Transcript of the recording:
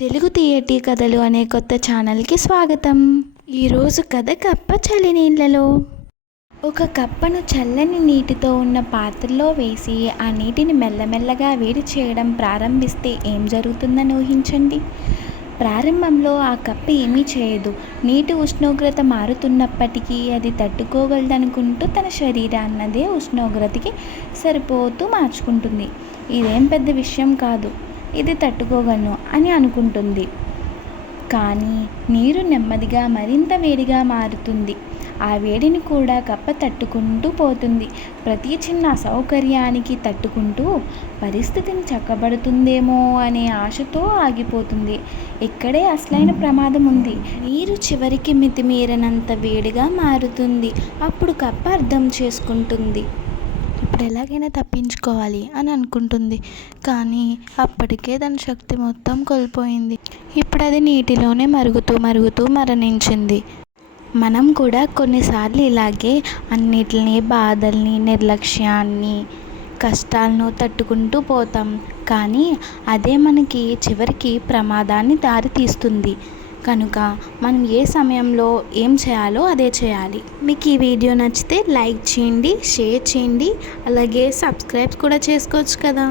తెలుగు థియేటీ కథలు అనే కొత్త ఛానల్కి స్వాగతం. ఈరోజు కథ కప్ప చలి నీళ్ళలో. ఒక కప్పను చల్లని నీటితో ఉన్న పాత్రలో వేసి ఆ నీటిని మెల్లమెల్లగా వేడి చేయడం ప్రారంభిస్తే ఏం జరుగుతుందని ఊహించండి. ప్రారంభంలో ఆ కప్ప ఏమీ చేయదు. నీటి ఉష్ణోగ్రత మారుతున్నప్పటికీ అది తట్టుకోగలదనుకుంటూ తన శరీరాన్నదే ఉష్ణోగ్రతకి సరిపోతూ మార్చుకుంటుంది. ఇదేం పెద్ద విషయం కాదు. ఇది తట్టుకోగలను అని అనుకుంటుంది. కానీ నీరు నెమ్మదిగా మరింత వేడిగా మారుతుంది. ఆ వేడిని కూడా కప్ప తట్టుకుంటూ పోతుంది. ప్రతి చిన్న అసౌకర్యానికి తట్టుకుంటూ పరిస్థితిని చక్కబడుతుందేమో అనే ఆశతో ఆగిపోతుంది. ఇక్కడే అసలైన ప్రమాదం ఉంది. నీరు చివరికి మితిమీరనంత వేడిగా మారుతుంది. అప్పుడు కప్ప అర్థం చేసుకుంటుంది. ఇప్పుడు ఎలాగైనా తప్పించుకోవాలి అని అనుకుంటుంది. కానీ అప్పటికే దాని శక్తి మొత్తం కోల్పోయింది. ఇప్పుడు అది నీటిలోనే మరుగుతూ మరుగుతూ మరణించింది. మనం కూడా కొన్నిసార్లు ఇలాగే అన్నిటిని బాధల్ని నిర్లక్ష్యాన్ని కష్టాలను తట్టుకుంటూ పోతాం. కానీ అదే మనకి చివరికి ప్రమాదాన్ని దారి తీస్తుంది కనుక మనం ఏ సమయంలో ఏం చేయాలో అదే చేయాలి. మీకు ఈ వీడియో నచ్చితే లైక్ చేయండి షేర్ చేయండి అలాగే సబ్స్క్రైబ్ కూడా చేసుకోవచ్చు కదా.